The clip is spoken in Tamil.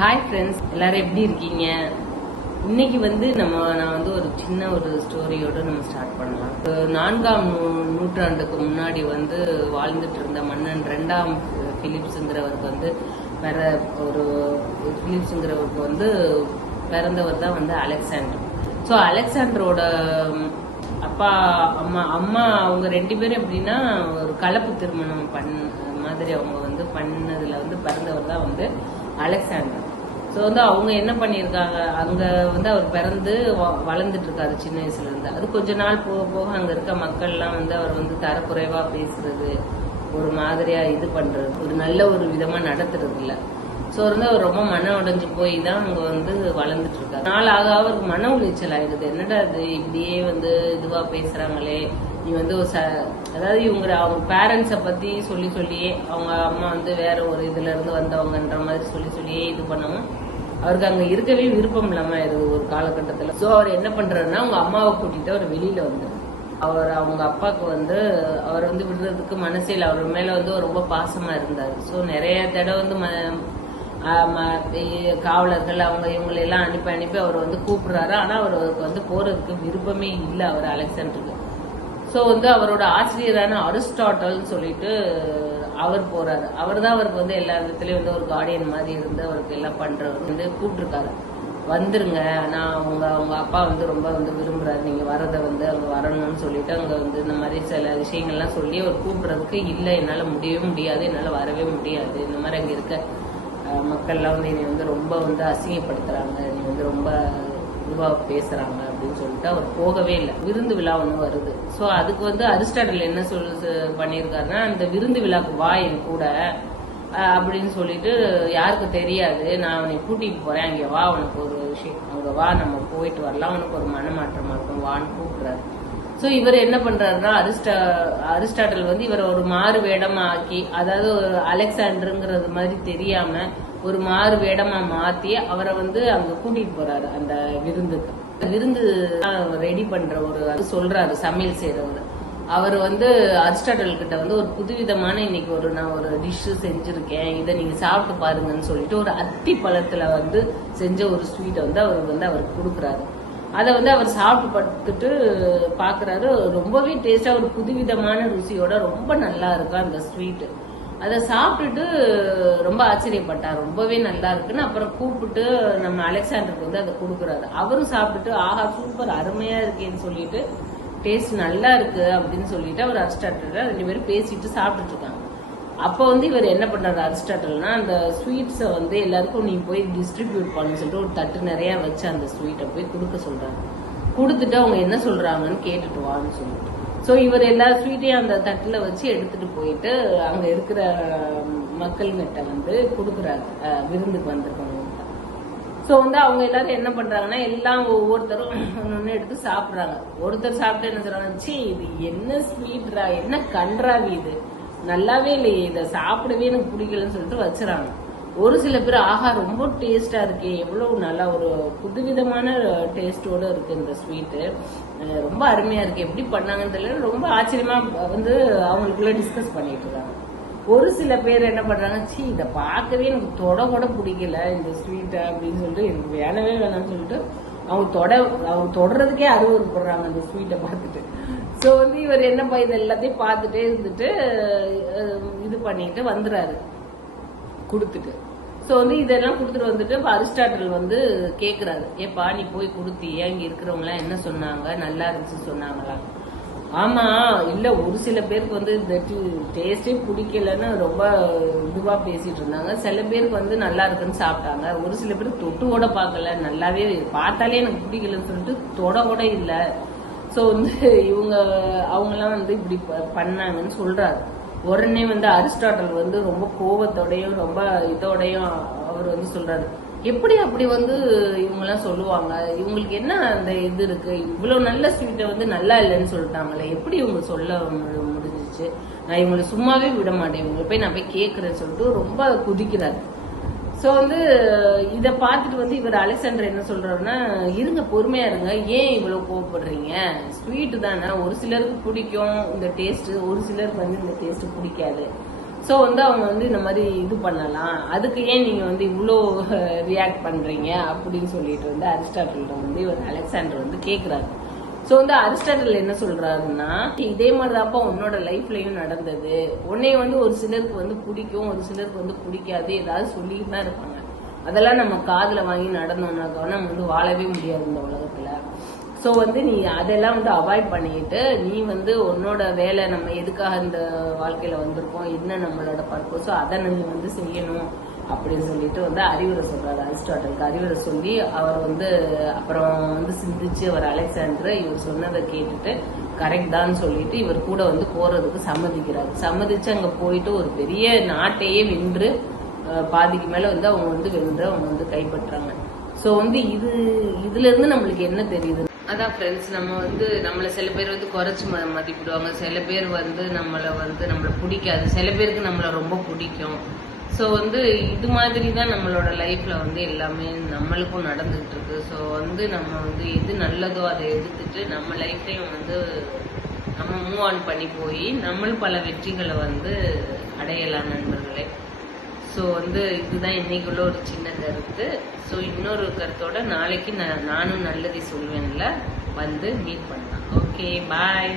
ஹாய் ஃப்ரெண்ட்ஸ் எல்லாரும் எப்படி இருக்கீங்க? இன்னைக்கு வந்து நம்ம நான் வந்து ஒரு சின்ன ஒரு ஸ்டோரியோட நம்ம ஸ்டார்ட் பண்ணலாம். நான்காம் நூ- நூற்றாண்டுக்கு முன்னாடி வந்து வாழ்ந்துட்டு இருந்த மன்னன் ரெண்டாம் பிலிப்ஸுங்கிறவருக்கு வந்து வேற ஒரு பிலிப்ஸுங்கிறவருக்கு வந்து பிறந்தவர் தான் வந்து அலெக்சாண்டர் ஸோ அலெக்சாண்டரோட அப்பா அம்மா அம்மா அவங்க ரெண்டு பேரும் எப்படின்னா ஒரு கலப்பு திருமணம் பண்ண மாதிரி அவங்க வந்து பண்ணதில் வந்து பிறந்தவர் தான் வந்து அலெக்சாண்டர் ஸோ வந்து அவங்க என்ன பண்ணியிருக்காங்க? அங்க வந்து அவர் பிறந்து வ- வளர்ந்துட்டு இருக்காரு சின்ன வயசுல இருந்து அது கொஞ்ச நாள் போக போக அங்க இருக்க மக்கள்லாம் வந்து அவர் வந்து தரக்குறைவா பேசுறது ஒரு மாதிரியா இது பண்றது ஒரு நல்ல ஒரு விதமா நடத்துறது இல்ல ஸோ வந்து அவர் ரொம்ப மன உடைஞ்சு போய் தான் அங்கே வந்து வளர்ந்துட்டு இருக்காரு நாள் ஆக ஆக அவருக்கு மன உளைச்சல் ஆயிடுது. என்னடா இது? இப்படியே வந்து இதுவாக பேசுறாங்களே. நீ வந்து ஒரு ச அதாவது இவங்க அவங்க பேரண்ட்ஸை பற்றி சொல்லி சொல்லியே அவங்க அம்மா வந்து வேற ஒரு இதுல இருந்து வந்தவங்கன்ற மாதிரி சொல்லி சொல்லியே இது பண்ணவும் அவருக்கு அங்கே இருக்கவே விருப்பம் இல்லாமல் ஆயிடுது ஒரு காலகட்டத்தில். ஸோ அவர் என்ன பண்ணுறாருன்னா அவங்க அம்மாவை கூட்டிட்டு அவர் வெளியில் வந்தார். அவர் அவங்க அப்பாவுக்கு வந்து அவர் வந்து விடுறதுக்கு மனசே இல்லை. அவர் மேலே வந்து ரொம்ப பாசமாக இருந்தார். ஸோ நிறைய தடவை வந்து ம- காவலர்கள் அவங்க இவங்களெல்லாம் அனுப்பி அனுப்பி அவர் வந்து கூப்பிடுறாரு. ஆனால் அவருக்கு வந்து போகிறதுக்கு விருப்பமே இல்லை அவர் அலெக்சாண்டருக்கு. ஸோ வந்து அவரோட ஆசிரியரான அரிஸ்டாட்டல்னு சொல்லிட்டு அவர் போறாரு. அவர் தான் அவருக்கு வந்து எல்லா விதத்துலயும் வந்து ஒரு கார்டியன் மாதிரி இருந்து அவருக்கு எல்லாம் பண்றவர் வந்து கூப்பிட்டுருக்காரு. வந்துருங்க. நான் அவங்க அவங்க அப்பா வந்து ரொம்ப வந்து விரும்புறாரு. நீங்க வரதை வந்து அங்க வரணும்னு சொல்லிட்டு அங்க வந்து இந்த மாதிரி சில விஷயங்கள்லாம் சொல்லி அவர் கூப்பிடுறதுக்கு இல்லை. என்னால் முடியவே முடியாது. என்னால் வரவே முடியாது. இந்த மாதிரி அங்கே இருக்க மக்கள்லாம் வந்து என்னை வந்து ரொம்ப வந்து அசிங்கப்படுத்துகிறாங்க நீ வந்து ரொம்ப இதுவாக பேசுகிறாங்க அப்படின்னு சொல்லிட்டு அவர் போகவே இல்லை. விருந்து விழா ஒன்று வருது. ஸோ அதுக்கு வந்து அரிஸ்டாட்டில் என்ன சொல் பண்ணியிருக்காருன்னா அந்த விருந்து விழாக்கு வா என் கூட அப்படின்னு சொல்லிட்டு யாருக்கு தெரியாது. நான் அவனை கூட்டிகிட்டு போகிறேன் அங்கே வா உனக்கு ஒரு விஷயம். அங்கே வா நம்ம போயிட்டு வரலாம். உனக்கு ஒரு மனமாற்றமாக இருக்கும் வான்னு கூப்பிடுறாரு. ஸோ இவர் என்ன பண்றாருன்னா அரிஸ்டா அரிஸ்டாட்டல் வந்து இவர் ஒரு மாறு வேடமா ஆக்கி அதாவது ஒரு அலெக்சாண்டருங்கிறது மாதிரி தெரியாம ஒரு மாறு வேடமா மாத்தி அவரை வந்து அங்க கூட்டிட்டு போறாரு அந்த விருந்துக்கு. விருந்து ரெடி பண்ற ஒரு அது சொல்றாரு சமையல் செய்யறவர் அவர் வந்து அரிஸ்டாட்டல் கிட்ட வந்து ஒரு புதுவிதமான இன்னைக்கு ஒரு நான் ஒரு டிஷ் செஞ்சிருக்கேன் இதை நீங்க சாப்பிட்டு பாருங்கன்னு சொல்லிட்டு ஒரு அத்தி பழத்துல வந்து செஞ்ச ஒரு ஸ்வீட்டை வந்து அவர் வந்து அவருக்கு கொடுக்குறாரு. அதை வந்து அவர் சாப்பிட்டு பார்த்துட்டு பார்க்குறாரு. ரொம்பவே டேஸ்டாக ஒரு புதுவிதமான ருசியோட ரொம்ப நல்லா இருக்கும் அந்த ஸ்வீட்டு அதை சாப்பிட்டுட்டு ரொம்ப ஆச்சரியப்பட்டார். ரொம்பவே நல்லா இருக்குன்னு அப்புறம் கூப்பிட்டு நம்ம அலெக்சாண்டருக்கு வந்து அதை கொடுக்குறாரு. அவரும் சாப்பிட்டுட்டு ஆஹா சூப்பர் அருமையாக இருக்கேன்னு சொல்லிட்டு டேஸ்ட் நல்லா இருக்கு அப்படின்னு சொல்லிட்டு அவர் அரிஸ்டாட்டில் ரெண்டு பேரும் பேசிட்டு சாப்பிட்டுட்டு இருக்காங்க. அப்போ வந்து இவர் என்ன பண்ணுறாரு அரிஸ்டாட்டல்னா அந்த ஸ்வீட்ஸை வந்து எல்லாருக்கும் நீ போய் டிஸ்ட்ரிபியூட் பண்ணு சொல்லிட்டு ஒரு தட்டு நிறையா வச்சு அந்த ஸ்வீட்டை போய் கொடுக்க சொல்கிறாங்க கொடுத்துட்டு அவங்க என்ன சொல்கிறாங்கன்னு கேட்டுட்டு வான்னு சொல்லிட்டு. ஸோ இவர் எல்லா ஸ்வீட்டையும் அந்த தட்டில் வச்சு எடுத்துகிட்டு போயிட்டு அங்கே இருக்கிற மக்கள்கிட்ட வந்து கொடுக்குறாரு. விருந்துக்கு வந்திருக்கவங்க ஸோ வந்து அவங்க எல்லாரும் என்ன பண்ணுறாங்கன்னா எல்லாம் ஒவ்வொருத்தரும் ஒன்று எடுத்து சாப்பிட்றாங்க. ஒருத்தர் சாப்பிட்டு என்ன சொல்கிறாங்க சி இது என்ன ஸ்வீட்ரா என்ன கன்றாவி இது? நல்லாவே இல்லையே இதை சாப்பிடவே எனக்கு பிடிக்கலன்னு சொல்லிட்டு வச்சுறாங்க. ஒரு சில பேர் ஆஹா ரொம்ப டேஸ்டாக இருக்கே எவ்வளோ நல்லா ஒரு புதுவிதமான டேஸ்டோட இருக்கு இந்த ஸ்வீட்டு ரொம்ப அருமையாக இருக்கு எப்படி பண்ணாங்கன்னு தெரியல. ரொம்ப ஆச்சரியமாக வந்து அவங்களுக்குள்ள டிஸ்கஸ் பண்ணிட்டு இருக்காங்க. ஒரு சில பேர் என்ன பண்ணுறாங்க சீ இதை பார்க்கவே எனக்கு தொட கூட பிடிக்கல இந்த ஸ்வீட்டை அப்படின்னு சொல்லிட்டு எனக்கு வேணவே வேணாம்னு சொல்லிட்டு அவங்க தொட அவங்க தொடறதுக்கே அறுவறுப்படுறாங்க அந்த ஸ்வீட்டை பார்த்துட்டு. ஸோ வந்து இவர் என்னப்பா இது எல்லாத்தையும் பார்த்துட்டே இருந்துட்டு இது பண்ணிட்டு வந்துறாரு. கொடுத்துட்டு. ஸோ வந்து இதெல்லாம் கொடுத்துட்டு வந்துட்டு இப்போ அரிஸ்டாட்டில் வந்து கேட்குறாரு ஏப்பா நீ போய் கொடுத்தியா இங்கே இருக்கிறவங்களாம் என்ன சொன்னாங்க? நல்லா இருந்துச்சு சொன்னாங்களா? ஆமா இல்ல ஒரு சில பேருக்கு வந்து இந்த டேஸ்டே பிடிக்கலன்னு ரொம்ப இதுவா பேசிட்டு இருந்தாங்க. சில பேருக்கு வந்து நல்லா இருக்குன்னு சாப்பிட்டாங்க. ஒரு சில பேர் தொட்டு கூட பார்க்கல. நல்லாவே பார்த்தாலே எனக்கு பிடிக்கலன்னு சொல்லிட்டு தொட கூட இல்லை. ஸோ வந்து இவங்க அவங்கெல்லாம் வந்து இப்படி ப- பண்ணாங்கன்னு சொல்றாரு. உடனே வந்து அரிஸ்டாட்டல் வந்து ரொம்ப கோபத்தோடையும் ரொம்ப இதோடையும் அவர் வந்து சொல்றாரு. எப்படி அப்படி வந்து இவங்கெல்லாம் சொல்லுவாங்க? இவங்களுக்கு என்ன அந்த இது இருக்கு? இவ்வளோ நல்ல ஸ்வீட்டை வந்து நல்லா இல்லைன்னு சொல்லிட்டாங்களே. எப்படி இவங்க சொல்ல முடிஞ்சிச்சு? நான் இவங்களை சும்மாவே விட மாட்டேன். இவங்களை போய் நான் போய் கேட்குறேன்னு சொல்லிட்டு ரொம்ப குதிக்கிறாரு. ஸோ வந்து இதை பார்த்துட்டு வந்து இவர் அலெக்சாண்டர் என்ன சொல்றாருன்னா இருங்க பொறுமையா இருங்க. ஏன் இவ்வளவு கோவப்படுறீங்க? ஸ்வீட்டு தானே. ஒரு சிலருக்கு பிடிக்கும் இந்த டேஸ்ட் ஒரு சிலருக்கு வந்து இந்த டேஸ்ட் பிடிக்காது. ஸோ வந்து அவங்க வந்து இந்த மாதிரி இது பண்ணலாம். அதுக்கு ஏன் நீங்க வந்து இவ்வளோ ரியாக்ட் பண்றீங்க? அப்படின்னு சொல்லிட்டு வந்து அரிஸ்டாட்டில் வந்து இவர் அலெக்சாண்டர் வந்து கேட்குறாரு ஸோ வந்து அரிஸ்டாட்டில் என்ன சொல்றாருன்னா இதே மாதிரி தான்ப்பா உன்னோட லைஃப்லயும் நடந்தது. உன்னைய வந்து ஒரு சிலருக்கு வந்து பிடிக்கும் ஒரு சிலருக்கு வந்து பிடிக்காது ஏதாவது சொல்லிட்டு தான் இருப்பாங்க. அதெல்லாம் நம்ம காதுல வாங்கி நடந்தோம்னாக்கா நம்ம வந்து வாழவே முடியாது இந்த உலகத்துல. ஸோ வந்து நீ அதெல்லாம் வந்து அவாய்ட் பண்ணிக்கிட்டு நீ வந்து உன்னோட வேலை நம்ம எதுக்காக இந்த வாழ்க்கையில வந்திருக்கோம் என்ன நம்மளோட பர்பஸோ அதை நீ வந்து செய்யணும். அப்படின்னு சொல்லிட்டு வந்து அறிவுரை சொல்றாரு அரிஸ்டாட்டலுக்கு. அறிவுரை சொல்லி அவர் வந்து அப்புறம் வந்து சிந்திச்சு அவர் அலெக்சாண்டர் இவர் சொன்னதை கேட்டுட்டு கரெக்ட் தான் சொல்லிட்டு இவர் கூட வந்து போறதுக்கு சம்மதிக்கிறாரு. சம்மதிச்சு அங்க போயிட்டு ஒரு பெரிய நாட்டையே வென்று அஹ், பாதிக்கு மேல வந்து அவங்க வந்து வென்று அவங்க வந்து கைப்பற்றாங்க. ஸோ வந்து இது இதுல இருந்து நம்மளுக்கு என்ன தெரியுது? அதான் ஃப்ரெண்ட்ஸ் நம்ம வந்து நம்மளை சில பேர் வந்து குறைச்சி ம மதிப்பிடுவாங்க. சில பேர் வந்து நம்மளை வந்து நம்மளை பிடிக்காது. சில பேருக்கு நம்மளை ரொம்ப பிடிக்கும். ஸோ வந்து இது மாதிரி தான் நம்மளோட லைஃப்ல வந்து எல்லாமே நம்மளுக்கும் நடந்துகிட்டு இருக்கு. ஸோ வந்து நம்ம வந்து எது நல்லதோ அதை எடுத்துட்டு நம்ம லைஃப்பையும் வந்து நம்ம மூவ் ஆன் பண்ணி போய் நம்மளும் பல வெற்றிகளை வந்து அடையலாம் நண்பர்களே. ஸோ வந்து இதுதான் இன்னைக்குள்ள ஒரு சின்ன கருத்து. ஸோ இன்னொரு கருத்தோட நாளைக்கு நான் நானும் நல்லதை சொல்வேன்ல. வந்து மீட் பண்ணலாம். Okay bye